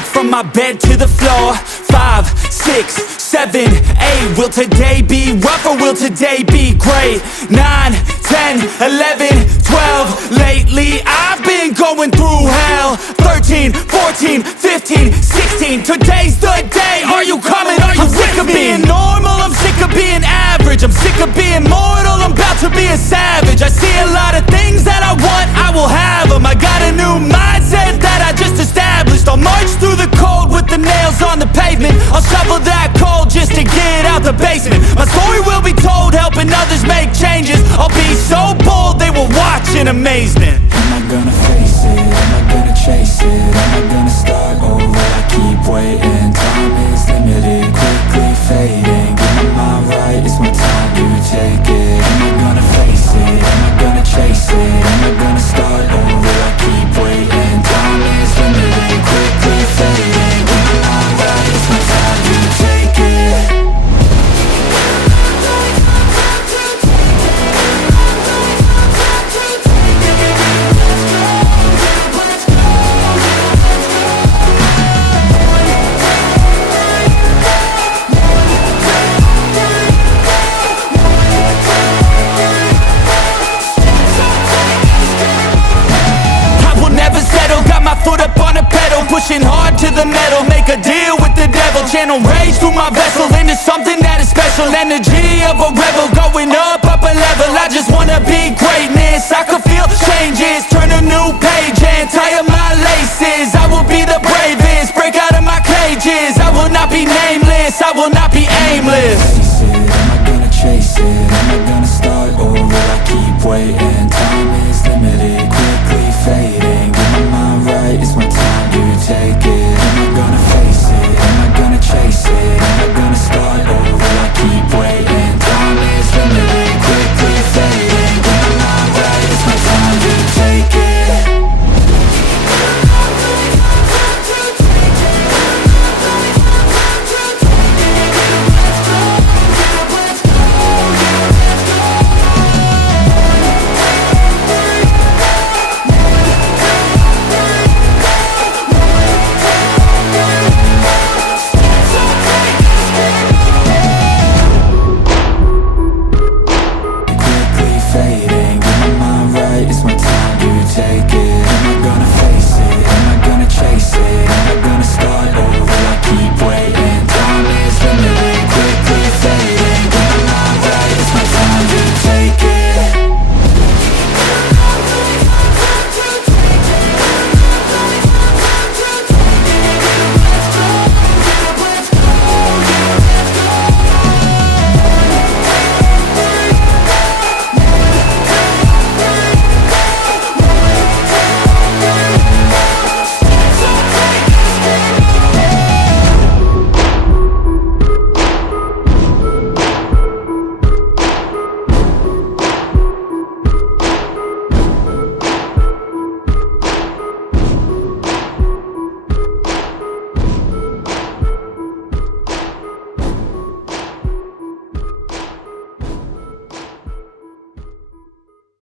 shake from my bed to the floor. 5, 6, 7, 8. Will today be rough or will today be great? 9, 10, 11, 12. Lately I've been going through hell. 13, 14, 15, 16. Today's the day. Are you coming? Are you sick of being normal? I'm sick of being average. I'm sick of being mortal. I'm about to be a savage. I see a lot of things that I want, I will have them. I got a new mindset that I just established. I'll march through the cold with the nails on the pavement. I'll shovel that coal just to get out the basement. My story will be told, helping others make changes. I'll be so bold, they will watch in amazement. Am I gonna face it? Am I gonna chase it? Am I gonna start over? I keep waiting. Time is limited, quickly fading. Get my mind right, it's my time to take it. Am I gonna face it? Am I gonna chase it? Am I gonna start over? I keep waiting. Time is limited, quickly fading. Get my mind right, it's my time to take it. Foot up on the pedal, pushing hard to the metal. Make a deal with the devil, channel rage through my vessel into something that is special. Energy of a rebel, going up a level. I just wanna be greatness, I could feel changes. Turn a new page and tie up my laces. I will be the bravest, break out of my cages. I will not be nameless, I will not be